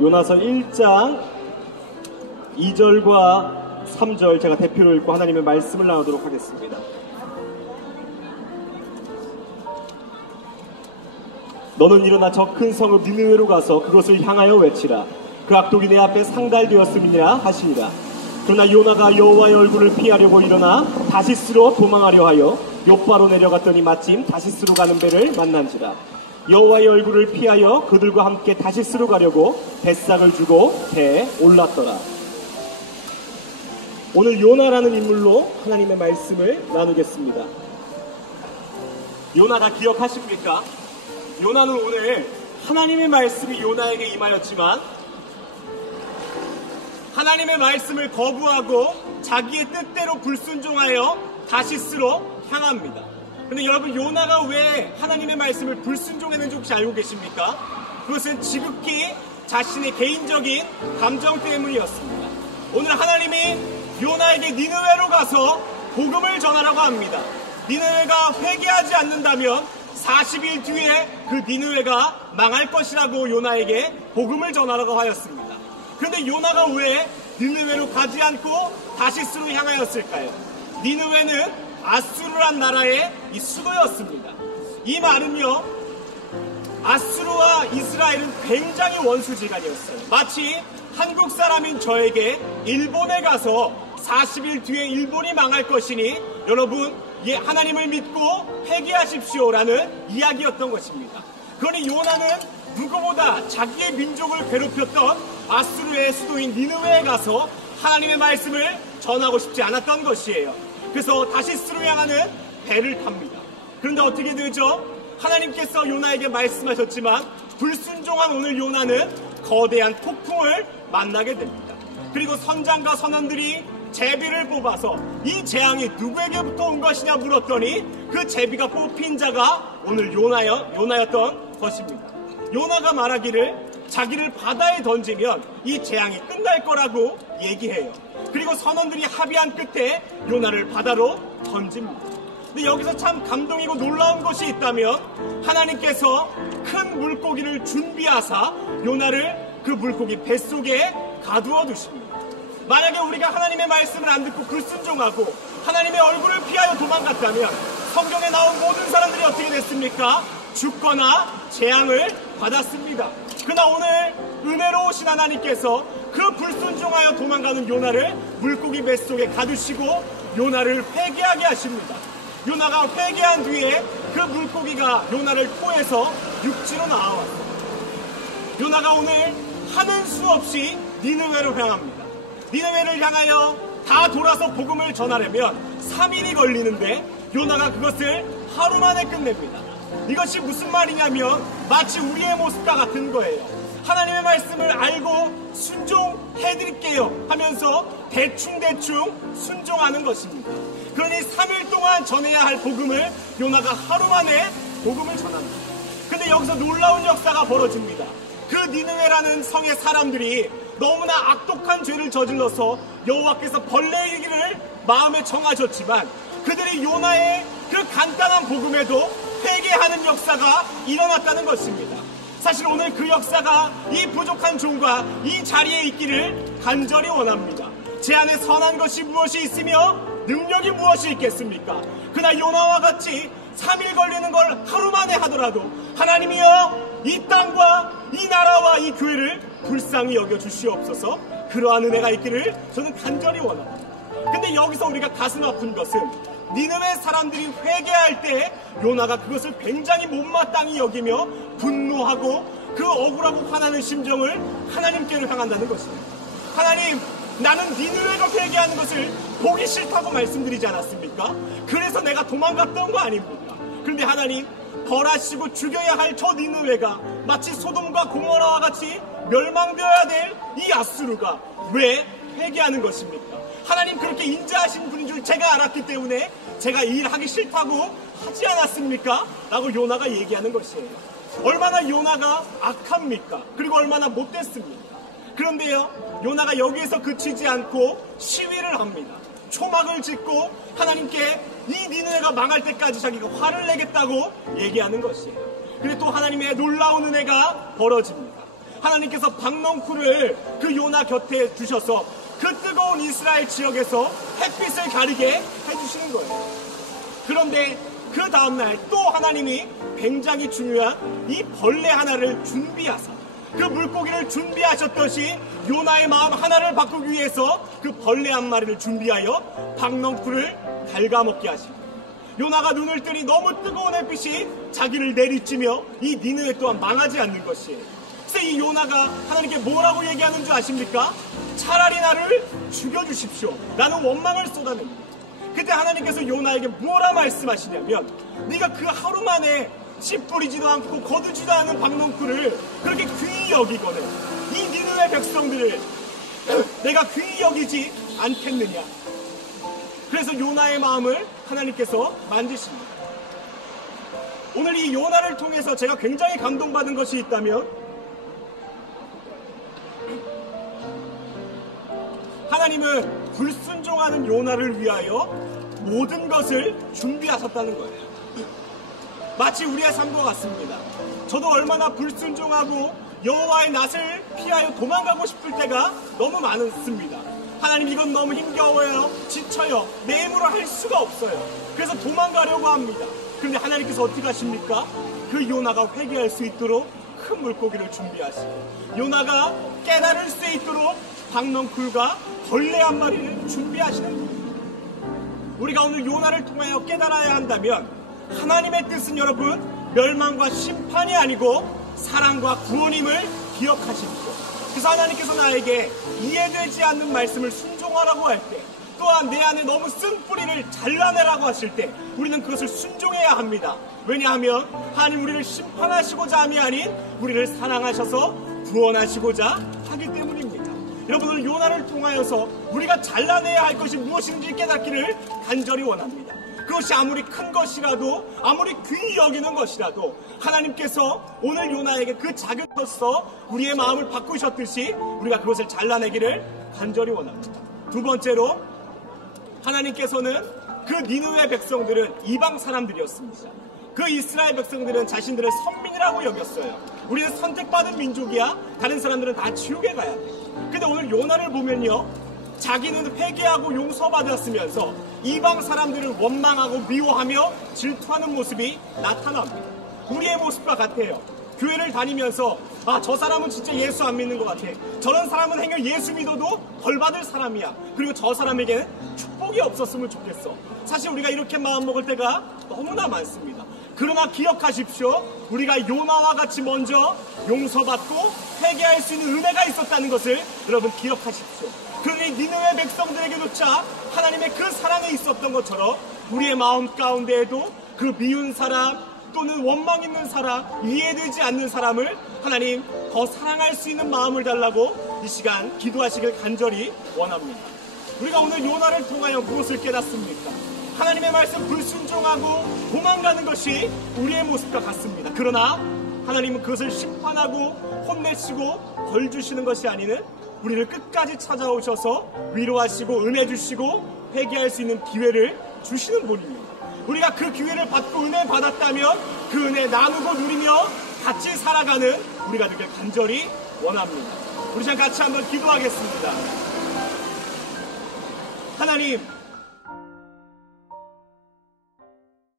요나서 1장 2절과 3절 제가 대표로 읽고 하나님의 말씀을 나누도록 하겠습니다. 너는 일어나 저 큰 성읍 니느웨로 가서 그것을 향하여 외치라. 그 악독이 내 앞에 상달되었음이니라 하시니라. 그러나 요나가 여호와의 얼굴을 피하려고 일어나 다시스로 도망하려 하여 욥바로 내려갔더니 마침 다시스로 가는 배를 만난지라. 여호와의 얼굴을 피하여 그들과 함께 다시스로 가려고 뱃삭을 주고 배에 올랐더라. 오늘 요나라는 인물로 하나님의 말씀을 나누겠습니다. 요나 다 기억하십니까? 요나는 오늘 하나님의 말씀이 요나에게 임하였지만 하나님의 말씀을 거부하고 자기의 뜻대로 불순종하여 다시스로 향합니다. 그런데 여러분, 요나가 왜 하나님의 말씀을 불순종했는지 혹시 알고 계십니까? 그것은 지극히 자신의 개인적인 감정 때문이었습니다. 오늘 하나님이 요나에게 니느웨로 가서 복음을 전하라고 합니다. 니느웨가 회개하지 않는다면 40일 뒤에 그 니느웨가 망할 것이라고 요나에게 복음을 전하라고 하였습니다. 그런데 요나가 왜 니느웨로 가지 않고 다시스로 향하였을까요? 니느웨는 아수르란 나라의 이 수도였습니다. 이 말은요, 아수르와 이스라엘은 굉장히 원수지간이었어요. 마치 한국 사람인 저에게 일본에 가서 40일 뒤에 일본이 망할 것이니 여러분 하나님을 믿고 회개하십시오라는 이야기였던 것입니다. 그러니 요나는 누구보다 자기의 민족을 괴롭혔던 아수르의 수도인 니느웨에 가서 하나님의 말씀을 전하고 싶지 않았던 것이에요. 그래서 다시스로 향하는 배를 탑니다. 그런데 어떻게 되죠? 하나님께서 요나에게 말씀하셨지만 불순종한 오늘 요나는 거대한 폭풍을 만나게 됩니다. 그리고 선장과 선원들이 제비를 뽑아서 이 재앙이 누구에게부터 온 것이냐 물었더니 그 제비가 뽑힌 자가 오늘 요나였던 것입니다. 요나가 말하기를 자기를 바다에 던지면 이 재앙이 끝날 거라고 얘기해요. 그리고 선원들이 합의한 끝에 요나를 바다로 던집니다. 근데 여기서 참 감동이고 놀라운 것이 있다면 하나님께서 큰 물고기를 준비하사 요나를 그 물고기 뱃속에 가두어 두십니다. 만약에 우리가 하나님의 말씀을 안 듣고 불순종하고 하나님의 얼굴을 피하여 도망갔다면 성경에 나온 모든 사람들이 어떻게 됐습니까? 죽거나 재앙을 받았습니다. 그러나 오늘 은혜로우신 하나님께서 그 불순종하여 도망가는 요나를 물고기 뱃속에 가두시고 요나를 회개하게 하십니다. 요나가 회개한 뒤에 그 물고기가 요나를 토해서 육지로 나와왔어요. 요나가 오늘 하는 수 없이 니느웨로 향합니다. 니느웨를 향하여 다 돌아서 복음을 전하려면 3일이 걸리는데 요나가 그것을 하루 만에 끝냅니다. 이것이 무슨 말이냐면 마치 우리의 모습과 같은 거예요. 하나님의 말씀을 알고 순종해드릴게요 하면서 대충대충 순종하는 것입니다. 그러니 3일 동안 전해야 할 복음을 요나가 하루 만에 복음을 전합니다. 근데 여기서 놀라운 역사가 벌어집니다. 그 니느웨라는 성의 사람들이 너무나 악독한 죄를 저질러서 여호와께서 벌레이기를 마음에 정하셨지만 그들이 요나의 그 간단한 복음에도 회개하는 역사가 일어났다는 것입니다. 사실 오늘 그 역사가 이 부족한 종과 이 자리에 있기를 간절히 원합니다. 제 안에 선한 것이 무엇이 있으며 능력이 무엇이 있겠습니까? 그러나 요나와 같이 3일 걸리는 걸 하루 만에 하더라도 하나님이여 이 땅과 이 나라와 이 교회를 불쌍히 여겨주시옵소서. 그러한 은혜가 있기를 저는 간절히 원합니다. 근데 여기서 우리가 가슴 아픈 것은 니느웨 사람들이 회개할 때 요나가 그것을 굉장히 못마땅히 여기며 분노하고 그 억울하고 화나는 심정을 하나님께로 향한다는 것입니다. 하나님, 나는 니느웨가 회개하는 것을 보기 싫다고 말씀드리지 않았습니까? 그래서 내가 도망갔던 거 아닙니까? 그런데 하나님, 벌하시고 죽여야 할 저 니느웨가 마치 소돔과 고모라와 같이 멸망되어야 될 이 아수르가 왜 회개하는 것입니까? 하나님 그렇게 인자하신 분인 줄 제가 알았기 때문에 제가 일하기 싫다고 하지 않았습니까? 라고 요나가 얘기하는 것이에요. 얼마나 요나가 악합니까? 그리고 얼마나 못됐습니까? 그런데요, 요나가 여기에서 그치지 않고 시위를 합니다. 초막을 짓고 하나님께 이 니느웨가 망할 때까지 자기가 화를 내겠다고 얘기하는 것이에요. 그리고 또 하나님의 놀라운 은혜가 벌어집니다. 하나님께서 박넝쿨을 그 요나 곁에 두셔서 그 뜨거운 이스라엘 지역에서 햇빛을 가리게 해주시는 거예요. 그런데 그 다음날 또 하나님이 굉장히 중요한 이 벌레 하나를 준비하사 그 물고기를 준비하셨듯이 요나의 마음 하나를 바꾸기 위해서 그 벌레 한 마리를 준비하여 박넝쿨을 갉아먹게 하십니다. 요나가 눈을 뜨니 너무 뜨거운 햇빛이 자기를 내리치며 이 니느웨 또한 망하지 않는 것이에요. 그래서 이 요나가 하나님께 뭐라고 얘기하는 줄 아십니까? 차라리 나를 죽여주십시오. 나는 원망을 쏟아냅니다. 그때 하나님께서 요나에게 뭐라 말씀하시냐면 네가 그 하루 만에 씨 뿌리지도 않고 거두지도 않은 박넝쿨을 그렇게 귀히 여기거늘 이 니느웨 백성들을 내가 귀히 여기지 않겠느냐. 그래서 요나의 마음을 하나님께서 만지십니다. 오늘 이 요나를 통해서 제가 굉장히 감동받은 것이 있다면 하나님은 불순종하는 요나를 위하여 모든 것을 준비하셨다는 거예요. 마치 우리의 삶과 같습니다. 저도 얼마나 불순종하고 여호와의 낯을 피하여 도망가고 싶을 때가 너무 많습니다. 하나님 이건 너무 힘겨워요. 지쳐요. 내 힘으로 할 수가 없어요. 그래서 도망가려고 합니다. 그런데 하나님께서 어떻게 하십니까? 그 요나가 회개할 수 있도록 큰 물고기를 준비하시고 요나가 깨달을 수 있도록 박넝쿨과 벌레 한 마리를 준비하시는 거예요. 우리가 오늘 요나를 통하여 깨달아야 한다면 하나님의 뜻은 여러분 멸망과 심판이 아니고 사랑과 구원임을 기억하십시오. 그래서 하나님께서 나에게 이해되지 않는 말씀을 순종하라고 할 때 또한 내 안에 너무 쓴 뿌리를 잘라내라고 하실 때 우리는 그것을 순종해야 합니다. 왜냐하면 하나님 우리를 심판하시고자 함이 아닌 우리를 사랑하셔서 구원하시고자 하기 때문입니다. 여러분 오늘 요나를 통하여서 우리가 잘라내야 할 것이 무엇인지 깨닫기를 간절히 원합니다. 그것이 아무리 큰 것이라도 아무리 귀히 여기는 것이라도 하나님께서 오늘 요나에게 그 작은 것으로 우리의 마음을 바꾸셨듯이 우리가 그것을 잘라내기를 간절히 원합니다. 두 번째로 하나님께서는 그 니느웨 백성들은 이방 사람들이었습니다. 그 이스라엘 백성들은 자신들을 선민이라고 여겼어요. 우리는 선택받은 민족이야. 다른 사람들은 다 지옥에 가야 돼. 근데 오늘 요나를 보면요, 자기는 회개하고 용서받았으면서 이방 사람들을 원망하고 미워하며 질투하는 모습이 나타납니다. 우리의 모습과 같아요. 교회를 다니면서 저 사람은 진짜 예수 안 믿는 것 같아. 저런 사람은 행여 예수 믿어도 벌받을 사람이야. 그리고 저 사람에게는 축복이 없었으면 좋겠어. 사실 우리가 이렇게 마음먹을 때가 너무나 많습니다. 그러나 기억하십시오. 우리가 요나와 같이 먼저 용서받고 회개할 수 있는 은혜가 있었다는 것을 여러분 기억하십시오. 그러니 니느웨 백성들에게조차 하나님의 그 사랑이 있었던 것처럼 우리의 마음 가운데에도 그 미운 사람 또는 원망 있는 사람, 이해되지 않는 사람을 하나님 더 사랑할 수 있는 마음을 달라고 이 시간 기도하시길 간절히 원합니다. 우리가 오늘 요나를 통하여 무엇을 깨닫습니까? 하나님의 말씀 불순종하고 도망가는 것이 우리의 모습과 같습니다. 그러나 하나님은 그것을 심판하고 혼내시고 벌 주시는 것이 아니는 우리를 끝까지 찾아오셔서 위로하시고 은혜 주시고 회개할 수 있는 기회를 주시는 분입니다. 우리가 그 기회를 받고 은혜 받았다면 그 은혜 나누고 누리며 같이 살아가는 우리가 되길 간절히 원합니다. 우리 시간 같이 한번 기도하겠습니다. 하나님,